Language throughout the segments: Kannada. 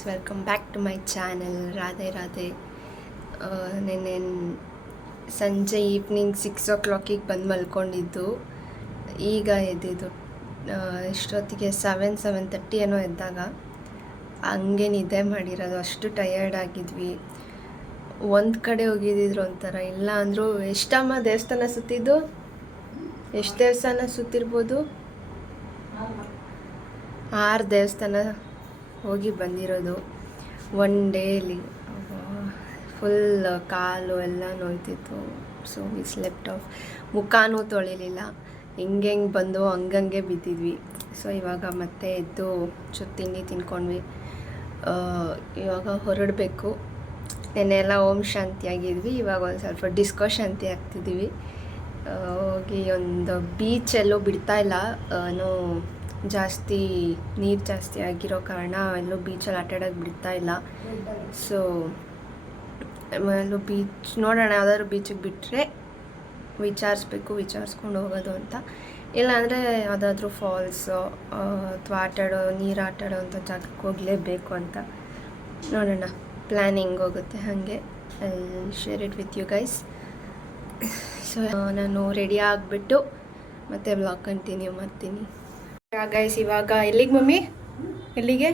Guys, welcome back to my channel. Radhe Radhe. ನೆನ್ನೆ ಸಂಜೆ ಈವ್ನಿಂಗ್ 6 o'clock ಬಂದು ಮಲ್ಕೊಂಡಿದ್ದು. ಈಗ ಎದ್ದಿದ್ದು ಇಷ್ಟೊತ್ತಿಗೆ 7:30 ಏನೋ ಎದ್ದಾಗ. ಹಂಗೆ ನಿದ್ದೆ ಮಾಡಿರೋದು, ಅಷ್ಟು ಟಯರ್ಡ್ ಆಗಿದ್ವಿ. ಒಂದು ಕಡೆ ಹೋಗಿದ್ದಿದ್ರು ಒಂಥರ, ಇಲ್ಲ ಅಂದರೂ ಎಷ್ಟಮ್ಮ ದೇವಸ್ಥಾನ ಸುತ್ತಿದ್ದು? ಎಷ್ಟು ದೇವಸ್ಥಾನ ಸುತ್ತಿರ್ಬೋದು? 6 ದೇವಸ್ಥಾನ ಹೋಗಿ ಬಂದಿರೋದು ಒನ್ ಡೇಲಿ. ಫುಲ್ ಕಾಲು ಎಲ್ಲ ನೋಯ್ತಿತ್ತು. So we slept off. ಮುಖನೂ ತೊಳಿಲಿಲ್ಲ, ಹಿಂಗೆ ಬಂದು ಹಂಗಂಗೆ ಬಿದ್ದಿದ್ವಿ. ಸೊ ಇವಾಗ ಮತ್ತೆ ಎದ್ದು ತಿಂಡಿ ತಿನ್ಕೊಂಡ್ವಿ. ಇವಾಗ ಹೊರಡಬೇಕು. ನೆನ್ನೆಲ್ಲ ಓಂ ಶಾಂತಿ ಆಗಿದ್ವಿ, ಇವಾಗ ಒಂದು ಸ್ವಲ್ಪ ಡಿಸ್ಕೋ ಶಾಂತಿ ಆಗ್ತಿದ್ದೀವಿ. ಹೋಗಿ ಒಂದು ಬೀಚೆಲ್ಲೂ ಬಿಡ್ತಾಯಿಲ್ಲ, ಜಾಸ್ತಿ ನೀರು ಜಾಸ್ತಿ ಆಗಿರೋ ಕಾರಣ ಎಲ್ಲೂ ಬೀಚಲ್ಲಿ ಆಟಾಡೋಕ್ಕೆ ಬಿಡ್ತಾಯಿಲ್ಲ. ಸೊ ಎಲ್ಲೂ ಬೀಚ್ ನೋಡೋಣ, ಯಾವ್ದಾದ್ರು ಬೀಚಿಗೆ ಬಿಟ್ಟರೆ ವಿಚಾರಿಸ್ಕೊಂಡು ಹೋಗೋದು ಅಂತ. ಇಲ್ಲಾಂದರೆ ಯಾವುದಾದ್ರೂ ಫಾಲ್ಸು ಅಥವಾ ನೀರು ಆಟಾಡೋ ಅಂಥ ಜಾಗಕ್ಕೆ ಹೋಗಲೇಬೇಕು ಅಂತ ನೋಡೋಣ. ಪ್ಲ್ಯಾನಿಂಗ್ ಹೋಗುತ್ತೆ ಹಾಗೆ. I share it with you guys. So ನಾನು ರೆಡಿ ಆಗಿಬಿಟ್ಟು ಮತ್ತೆ ವ್ಲಾಗ್ ಕಂಟಿನ್ಯೂ ಮಾಡ್ತೀನಿ. ಗೈಸ್, ಇವಾಗ ಎಲ್ಲಿಗೆ ಮಮ್ಮಿ? ಎಲ್ಲಿಗೆ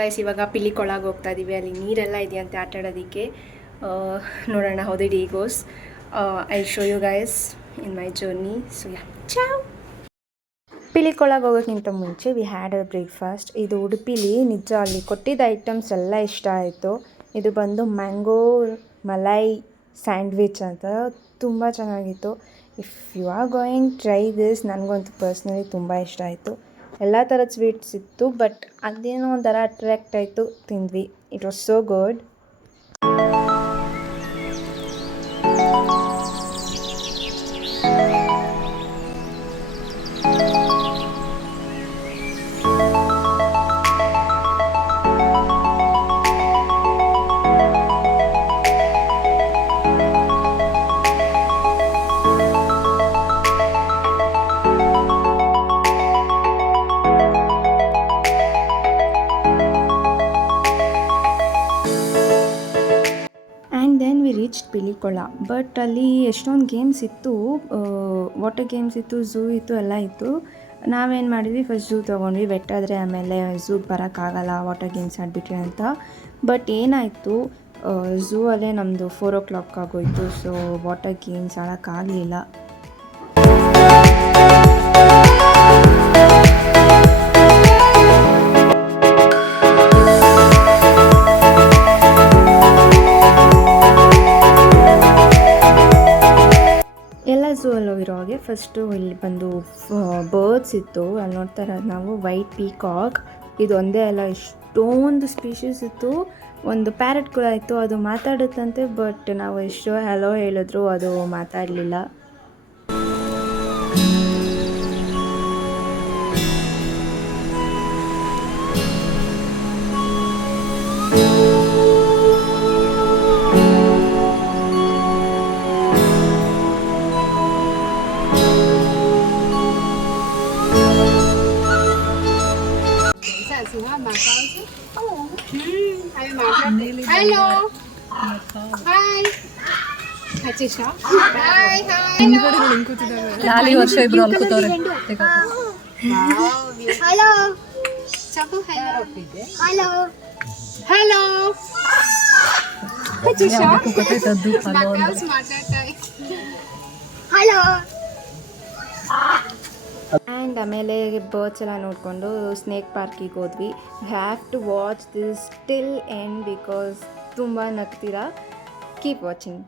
ಗೈಸ್? ಇವಾಗ ಪಿಲಿಕೊಳಗೆ ಹೋಗ್ತಾ ಇದ್ದೀವಿ. ಅಲ್ಲಿ ನೀರೆಲ್ಲ ಇದೆಯಂತೆ ಆಟಾಡೋದಕ್ಕೆ. ನೋಡೋಣ how the day goes. I show you guys in my journey. So ya, ಚಾವ್. ಪಿಲಿಕೊಳಗೆ ಹೋಗೋಕ್ಕಿಂತ ಮುಂಚೆ ವಿ ಹ್ಯಾಡ್ ಅ ಬ್ರೇಕ್ಫಾಸ್ಟ್. ಇದು ಉಡುಪಿಲಿ ನಿಜ, ಅಲ್ಲಿ ಕೊಟ್ಟಿದ್ದ ಐಟಮ್ಸ್ ಎಲ್ಲ ಇಷ್ಟ ಆಯಿತು. ಇದು ಬಂದು ಮ್ಯಾಂಗೋ ಮಲೈ ಸ್ಯಾಂಡ್ವಿಚ್ ಅಂತ, ತುಂಬ ಚೆನ್ನಾಗಿತ್ತು. If you are going try this. ನನಗಂತೂ ಪರ್ಸ್ನಲಿ ತುಂಬ ಇಷ್ಟ ಆಯಿತು. ಎಲ್ಲ ಥರದ ಸ್ವೀಟ್ಸ್ ಇತ್ತು, ಬಟ್ ಅದೇನೋ ಒಂಥರ ಅಟ್ರ್ಯಾಕ್ಟ್ ಆಯಿತು, ತಿಂದ್ವಿ. It was so good. Pilikula. But ಅಲ್ಲಿ ಎಷ್ಟೊಂದು ಗೇಮ್ಸ್ ಇತ್ತು, ವಾಟರ್ ಗೇಮ್ಸ್ ಇತ್ತು, ಝೂ ಇತ್ತು, ಎಲ್ಲ ಇತ್ತು. ನಾವೇನು ಮಾಡಿದ್ವಿ, ಫಸ್ಟ್ ಝೂ ತೊಗೊಂಡ್ವಿ. ಬೆಟ್ಟಾದರೆ ಆಮೇಲೆ ಝೂಗೆ ಬರೋಕ್ಕಾಗಲ್ಲ ವಾಟರ್ ಗೇಮ್ಸ್ ಆಡಿಬಿಟ್ರೆ ಅಂತ. ಬಟ್ ಏನಾಯಿತು, ಝೂ ಅಲ್ಲೇ ನಮ್ಮದು 4 o'clock ಆಗೋಯಿತು. ಸೊ ವಾಟರ್ ಗೇಮ್ಸ್ ಆಡೋಕ್ಕಾಗಲಿಲ್ಲ. ಝೂ ಅಲ್ಲಿ ಹೋಗಿರೋ ಹಾಗೆ ಫಸ್ಟು ಇಲ್ಲಿ ಬಂದು ಬರ್ಡ್ಸ್ ಇತ್ತು. ಅಲ್ಲಿ ನೋಡ್ತಾ ಇರೋದು ನಾವು ವೈಟ್ ಪೀಕಾಕ್. ಇದು ಒಂದೇ ಅಲ್ಲ, ಎಷ್ಟೊಂದು ಸ್ಪೀಷೀಸ್ ಇತ್ತು. ಒಂದು ಪ್ಯಾರೆಟ್ ಕೂಡ ಇತ್ತು, ಅದು ಮಾತಾಡುತ್ತಂತೆ. ಬಟ್ ನಾವು ಎಷ್ಟೋ ಹಲೋ ಹೇಳಿದ್ರು ಅದು ಮಾತಾಡಲಿಲ್ಲ. Hello. Hi. Hatisha. Hi. ಲಾಲಿ ವರ್ಷ ಇಬ್ರು ಅನ್ಕೋತವ್ರೆ. Hello. Chaku hello. Hello. Hello. Hatisha. Makas ಮಾತಾಡ್ತಾರೆ. Hello. ಆ್ಯಂಡ್ ಆಮೇಲೆ ಬರ್ಡ್ಸ್ ಎಲ್ಲ ನೋಡಿಕೊಂಡು ಸ್ನೇಕ್ ಪಾರ್ಕಿಗೆ ಹೋದ್ವಿ. You have to watch this till end because ತುಂಬ ನಗ್ತೀರಾ. Keep watching.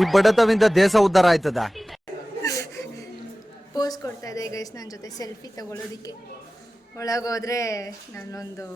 ಈ ಬಡತವಿಂದ ದೇಶ ಉದ್ಧಾರ ಆಯ್ತದ. ಪೋಸ್ ಕೊಡ್ತಾ ಇದೆ ಗೈಸ್ ನನ್ನ ಜೊತೆ ಸೆಲ್ಫಿ ತಗೊಳ್ಳೋದಕ್ಕೆ. ಒಳಗೋದ್ರೆ ನಾನೊಂದು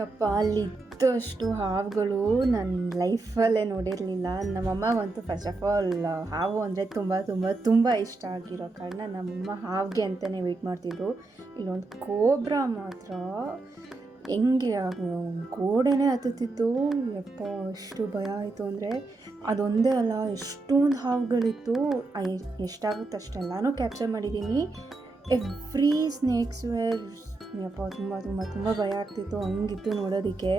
ಯಪ್ಪ ಅಲ್ಲಿದ್ದಷ್ಟು ಹಾವುಗಳು ನನ್ನ ಲೈಫಲ್ಲೇ ನೋಡಿರಲಿಲ್ಲ. ನಮ್ಮಮ್ಮಗಂತೂ ಫಸ್ಟ್ ಆಫ್ ಆಲ್ ಹಾವು ಅಂದರೆ ತುಂಬ ತುಂಬ ತುಂಬ ಇಷ್ಟ ಆಗಿರೋ ಕಾರಣ ನಮ್ಮಮ್ಮ ಹಾವಿಗೆ ಅಂತಲೇ ವೆಯ್ಟ್ ಮಾಡ್ತಿದ್ರು. ಇಲ್ಲೊಂದು ಕೋಬ್ರಾ ಮಾತ್ರ ಹೆಂಗೆ ಗೋಡೆನೇ ಹತ್ತುತ್ತಿತ್ತು. ಯಪ್ಪ ಅಷ್ಟು ಭಯ ಆಯಿತು ಅಂದರೆ ಅದೊಂದೇ ಅಲ್ಲ, ಎಷ್ಟೊಂದು ಹಾವುಗಳಿತ್ತು. ಎಷ್ಟಾಗುತ್ತೆ ಅಷ್ಟೆಲ್ಲನೂ ಕ್ಯಾಪ್ಚರ್ ಮಾಡಿದ್ದೀನಿ. ಎವ್ರಿ ಸ್ನೇಕ್ಸ್ ವೇರ್ ಯಪ್ಪ ತುಂಬ ತುಂಬ ತುಂಬ ಭಯ ಆಗ್ತಿತ್ತು. ಹಂಗಿತ್ತು ನೋಡೋದಕ್ಕೆ.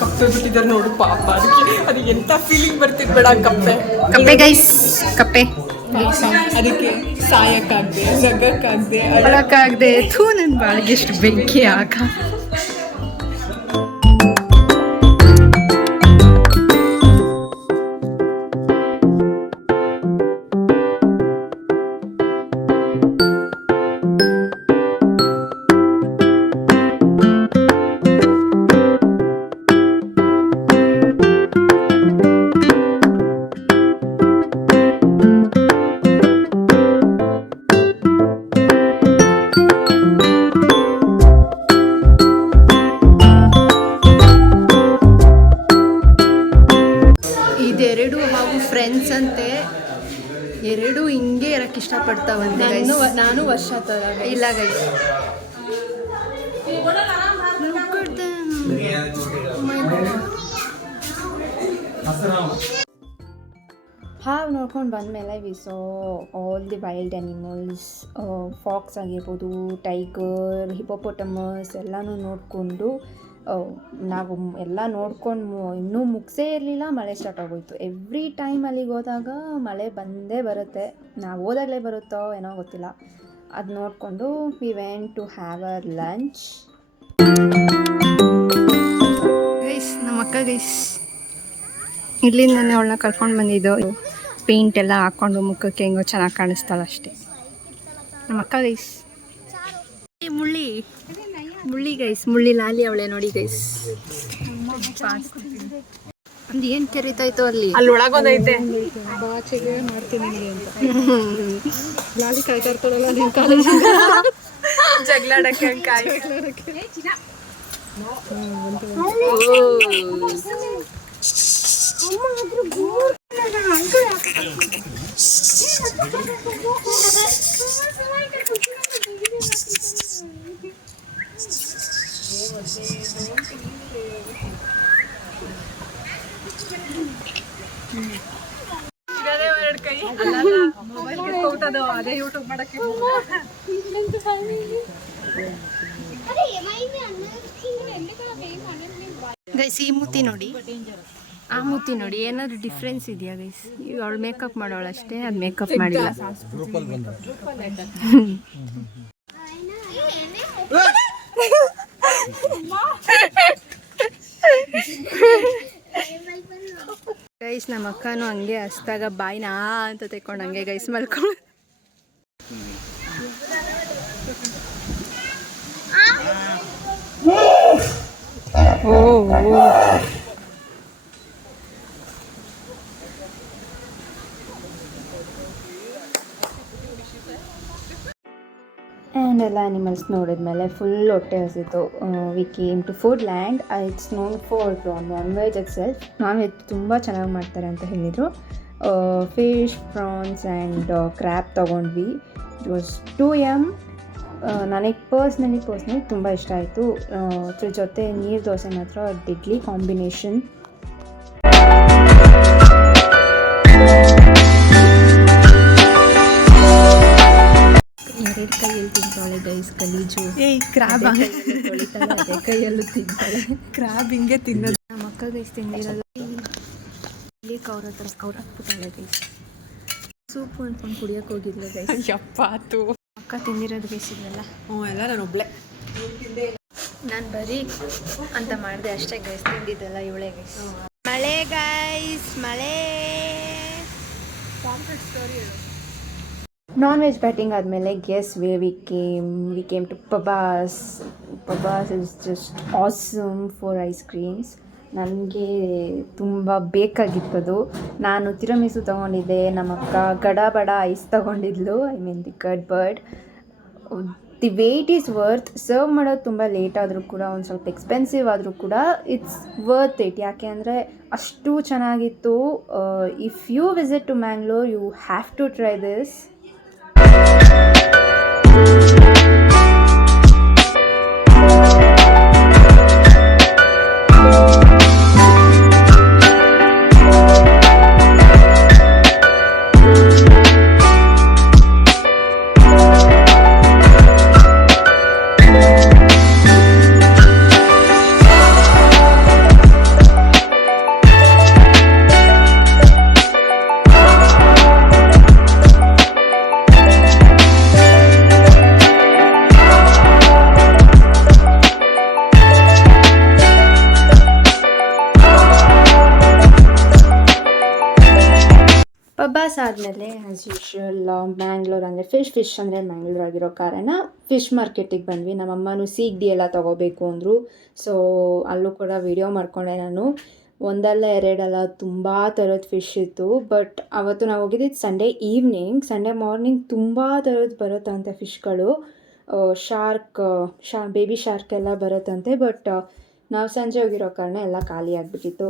ಕಪ್ಪೆ ಬಿಟ್ಟಿದ್ದಾರೆ ನೋಡು ಪಾಪ. ಅದಕ್ಕೆ ಎಂತ ಫೀಲಿಂಗ್ ಬರ್ತಿದ್ ಬೇಡ. ಕಪ್ಪೆ ಗೈಸ್, ಕಪ್ಪೆ ಅದಕ್ಕೆ ಸಾಯಕ್ಕಾಗದೆ, ನಗಕ್ಕಾಗದೆ, ಅಳಕ್ಕಾಗದೆ ನನ್ನ ಬಾಳಿಗೆ ಎಷ್ಟು ಬೆಂಕಿ ಆಗ. ಇದೆರಡು ಹಾವು ಫ್ರೆಂಡ್ಸ್ ಅಂತೆ. ಎರಡು ಹಿಂಗೆ ಇರಕ್ಕೆ ಇಷ್ಟಪಡ್ತಾವಂತೆ. ನಾನು ವರ್ಷ ಥರ ಇಲ್ಲ ಗೈಸ್, ಹಾವು ನೋಡ್ಕೊಂಡು ಬಂದಮೇಲೆ we saw all the wild animals. Fox ಆಗಿರ್ಬೋದು, ಟೈಗರ್, ಹಿಪೋಪೊಟಮಸ್ ಎಲ್ಲನೂ ನೋಡಿಕೊಂಡು ನಾವು ಎಲ್ಲ ನೋಡ್ಕೊಂಡು ಇನ್ನೂ ಮುಗಿಸೇ ಇರಲಿಲ್ಲ, ಮಳೆ ಸ್ಟಾರ್ಟ್ ಆಗೋಯ್ತು. ಎವ್ರಿ ಟೈಮ್ ಅಲ್ಲಿಗೆ ಹೋದಾಗ ಮಳೆ ಬಂದೇ ಬರುತ್ತೆ. ನಾವು ಹೋದಾಗಲೇ ಬರುತ್ತೋ ಏನೋ ಗೊತ್ತಿಲ್ಲ. ಅದು ನೋಡಿಕೊಂಡು we went to have our lunch. Guys ನಮ್ಮ ಅಕ್ಕ ಗೈಸ್ ಇಲ್ಲಿಂದನೇ ಅವಳನ್ನ ಕರ್ಕೊಂಡು ಬಂದಿದ್ದು. ಪೇಂಟ್ ಎಲ್ಲ ಹಾಕ್ಕೊಂಡು ಮುಖಕ್ಕೆ ಹೆಂಗೋ ಚೆನ್ನಾಗಿ ಕಾಣಿಸ್ತಾಳೆ ಅಷ್ಟೇ ನಮ್ಮ ಅಕ್ಕ ಗೈಸ್. ಮುಳ್ಳಿ ಮುಳ್ಳಿ ಗೈಸ್, ಮುಳ್ಳಿ ಲಾಲಿ ಅವಳೆ ನೋಡಿ ಗೈಸ್. ಒಂದು ಏನು ತೆರಿತಾಯ್ತು ಅಲ್ಲಿ ಒಳಗೊಂದೈತೆ ಬಾಚೆಗೆ ಮಾಡ್ತೀನಿ ಅಂತ ಲಾಲಿ ಕಾಯ್ತಾ ಇರ್ತಾರಲ್ಲ ನಿಮ್ಮ ಕಾಲೇಜ್ ಜಗಳಾಡಕ್ಕೆ ಅದೇ ಯೂಟ್ಯೂಬ್ ಮಾಡಕ್ಕೆ ಗೈಸ್. ಈ ಮೂತಿ ನೋಡಿ, ಆ ಮೂತಿ ನೋಡಿ, ಏನಾದ್ರು ಡಿಫ್ರೆನ್ಸ್ ಇದೆಯಾ ಗೈಸ್? ಅವಳು ಮೇಕಪ್ ಮಾಡೋಳು ಅಷ್ಟೇ, ಅದು ಮೇಕಪ್ ಮಾಡಿಲ್ಲ. ಗೈಸ್ ನಮ್ಮ ಅಕ್ಕನೂ ಹಂಗೆ ಹಸ್ದಾಗ ಬಾಯಿನ ಅಂತ ತೆಕ್ಕೊಂಡು ಹಂಗೆ ಗೈಸ್ ಮಲ್ಕೊಂಡು ಆ್ಯಂಡ್ ಎಲ್ಲ ಅನಿಮಲ್ಸ್ ನೋಡಿದ್ಮೇಲೆ ಫುಲ್ ಹೊಟ್ಟೆ ಹಸಿತು. We came to food land. It's known for non veg itself. Non veg ತುಂಬ ಚೆನ್ನಾಗಿ ಮಾಡ್ತಾರೆ ಅಂತ ಹೇಳಿದರು. ಫಿಶ್, ಪ್ರಾನ್ಸ್ ಆ್ಯಂಡ್ ಕ್ರ್ಯಾಬ್ ತೊಗೊಂಡ್ವಿ. It was too yum. ನನಗೆ ಪರ್ಸ್ನಲಿ ತುಂಬ ಇಷ್ಟ ಆಯಿತು. ಅದ್ರ ಜೊತೆ ನೀರು ದೋಸೆ ಮಾತ್ರ ಡೆಡ್ಲಿ ಕಾಂಬಿನೇಷನ್. ಎರಡು ಕೈಯಲ್ಲಿ ತಿಂತಾಳೆ ಗೈಸ್ ಗಲೀಜು. ಏಯ್ ಕ್ರಾಬ್ ತೊಳಿತಾಳೆ ಅದೇ ಕೈಯಲ್ಲೂ ತಿಂತಾಳೆ. ಕ್ರಾಬ್ ಹಿಂಗೆ ತಿನ್ನೋದು. ನಮ್ಮ ಅಕ್ಕ ಗೈಸ್ ತಿಂದಿರೋದು ಇಲ್ಲಿ ಅವ್ರ ಹಾಕ್ಬಿಟ್ಟಾಳೆ ಗೈಸ್. ಸೂಪು ಅಂದ್ಕೊಂಡು ಕುಡಿಯೋಕೆ ಹೋಗಿದ್ಲು ಗೈಸ್. ಯಪ್ಪಾತು ಅಕ್ಕ ತಿಂದಿರೋದು ಗೈಸ್ ಇದನ್ನೆಲ್ಲ. ಎಲ್ಲ ನಾನು ಒಬ್ಳೆ. ನಾನು ಬರೀ ಅಂತ ಮಾಡಿದೆ ಅಷ್ಟೇ ಗೈಸ್, ತಿಂದಿದ್ದೆಲ್ಲ ಇವಳೆ ಗೈಸ್. ಮಳೆ ಗೈಸ್ ಮಳೆ. ನಾನ್ ವೆಜ್ ಬ್ಯಾಟಿಂಗ್ ಆದಮೇಲೆ guess we came to Pabbas. Pabbas is just awesome for ice creams. ನನಗೆ ತುಂಬ ಬೇಕಾಗಿತ್ತದು. ನಾನು ತಿರಮಿಸು ತೊಗೊಂಡಿದ್ದೆ, ನಮ್ಮ ಅಕ್ಕ ಗಡ ಬಡ ಐಸ್ ತೊಗೊಂಡಿದ್ಲು, I mean the Gadbad. The wait is worth. Serve ಮಾಡೋದು ತುಂಬ ಲೇಟ್ ಆದರೂ ಕೂಡ, ಒಂದು ಸ್ವಲ್ಪ ಎಕ್ಸ್ಪೆನ್ಸಿವ್ ಆದರೂ ಕೂಡ ಇಟ್ಸ್ ವರ್ತ್ ಇಟ್. ಯಾಕೆ ಅಂದರೆ ಅಷ್ಟು ಚೆನ್ನಾಗಿತ್ತು. If you visit to Mangalore you have to try this. Pabbas ಆದಮೇಲೆ ಆ್ಯಸ್ ಯೂಶ್ವಲ್ ಮ್ಯಾಂಗ್ಳೂರ್ ಅಂದರೆ ಫಿಶ್ ಅಂದರೆ ಮ್ಯಾಂಗ್ಳೂರ್ ಆಗಿರೋ ಕಾರಣ ಫಿಶ್ ಮಾರ್ಕೆಟಿಗೆ ಬಂದ್ವಿ. ನಮ್ಮಮ್ಮನೂ ಸೀಗಡಿ ಎಲ್ಲ ತೊಗೋಬೇಕು ಅಂದರು. ಸೊ ಅಲ್ಲೂ ಕೂಡ ವಿಡಿಯೋ ಮಾಡಿಕೊಂಡೆ ನಾನು. ಒಂದಲ್ಲ ಎರಡಲ್ಲ ತುಂಬ ಥರದ ಫಿಶ್ ಇತ್ತು. ಬಟ್ ಅವತ್ತು ನಾವು ಹೋಗಿದ್ದು ಸಂಡೇ ಈವ್ನಿಂಗ್. ಸಂಡೇ ಮಾರ್ನಿಂಗ್ ತುಂಬ ಥರದ್ದು ಬರುತ್ತಂತೆ ಫಿಶ್ಗಳು. ಬೇಬಿ ಶಾರ್ಕ್ ಎಲ್ಲ ಬರುತ್ತಂತೆ. ಬಟ್ ನಾವು ಸಂಜೆ ಹೋಗಿರೋ ಕಾರಣ ಎಲ್ಲ ಖಾಲಿ ಆಗಿಬಿಟ್ಟಿತ್ತು.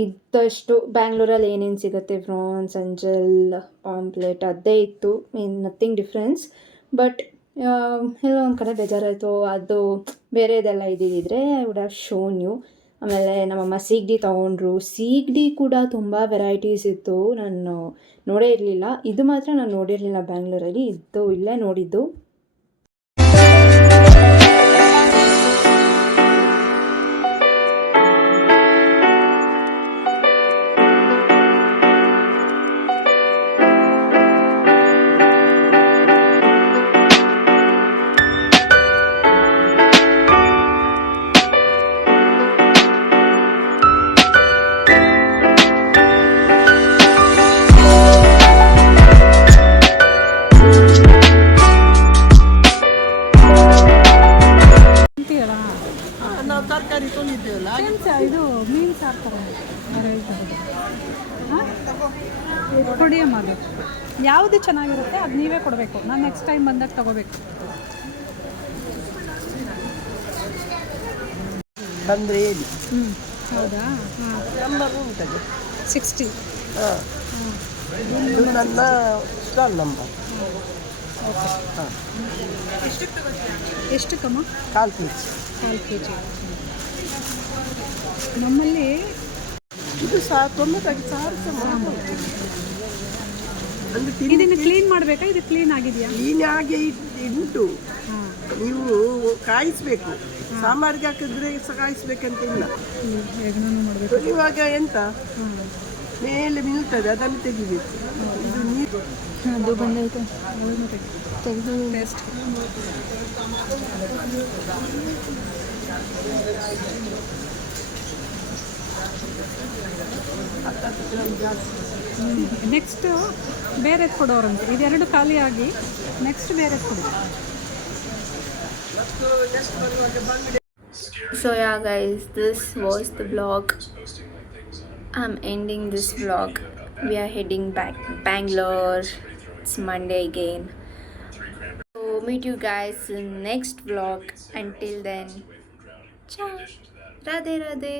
ಇದ್ದಷ್ಟು ಬ್ಯಾಂಗ್ಳೂರಲ್ಲಿ ಏನೇನು ಸಿಗುತ್ತೆ, ಫ್ರಾನ್ಸ್, ಅಂಜಲ್, ಪಾಂಪ್ಲೆಟ್ ಅದೇ ಇತ್ತು. Nothing difference. ಬಟ್ ಎಲ್ಲ ಒಂದು ಕಡೆ ಬೇಜಾರಾಯಿತು. ಅದು ಬೇರೆದೆಲ್ಲ ಇದ್ದಿದ್ದರೆ I would have shown you. ಆಮೇಲೆ ನಮ್ಮಮ್ಮ ಸೀಗಡಿ ತೊಗೊಂಡ್ರು. ಸೀಗಡಿ ಕೂಡ ತುಂಬ ವೆರೈಟೀಸ್ ಇತ್ತು. ನಾನು ನೋಡೇ ಇರಲಿಲ್ಲ. ಇದು ಮಾತ್ರ ನಾನು ನೋಡಿರಲಿಲ್ಲ ಬ್ಯಾಂಗ್ಳೂರಲ್ಲಿ. ಇದು ಇಲ್ಲೇ ನೋಡಿದ್ದು. ಇದು ಮೀನು ಸಾರು ಕೊಡಿಯಮ್ಮ. ಅದು ಯಾವುದು ಚೆನ್ನಾಗಿರುತ್ತೆ ಅದು ನೀವೇ ಕೊಡಬೇಕು. ನಾನು ನೆಕ್ಸ್ಟ್ ಟೈಮ್ ಬಂದಾಗ ತಗೋಬೇಕು. ಬಂದರೆ ಹೇಳಿ. ಹೌದಾ? ನಂಬರ್ ಉಂಟದು 60. ಇದು ನನ್ನ ಸ್ಟಾಲ್ ನಂಬರ್. ಎಷ್ಟಕ್ಕಮ್ಮ? 4 kg. 4 kg. ನಮ್ಮಲ್ಲಿ ಇದು ಸಹ 90 ಸಾರು ಸಹ ಮಾಡ್ಬೋದು. ಅಂದರೆ ಇದನ್ನು ಕ್ಲೀನ್ ಮಾಡಬೇಕಾ? ಇದು ಕ್ಲೀನ್ ಆಗಿದೆಯಾ? ಕ್ಲೀನ್ ಆಗಿ ಉಂಟು. ನೀವು ಕಾಯಿಸಬೇಕು. ಸಾಂಬಾರಿಗೆ ಹಾಕಿದ್ರೆ ಸಹ ಕಾಯಿಸ್ಬೇಕಂತ ಇಲ್ಲ. ಮಾಡಬೇಕು. ಇವಾಗ ಎಂತ ಮೇಲೆ ನಿಲ್ತದೆ, ಅದನ್ನು ತೆಗಿಬೇಕು. ಇದು ನೀರು ಅದು ಬಂದಾಯಿತು ತೆಗೆದು ಟೇಸ್ಟ್. ನೆಕ್ಸ್ಟ್ ಬೇರೆ ಕೊಡೋರಂತೆ. ಇದೆರಡು ಖಾಲಿಯಾಗಿ ನೆಕ್ಸ್ಟ್ ಬೇರೆ ಕೊಡಿ. So yeah guys, this was the vlog. I'm ending this vlog. We are heading back to Bangalore. It's Monday again. So meet you guys in next vlog. Until then, ciao. Radhe Radhe.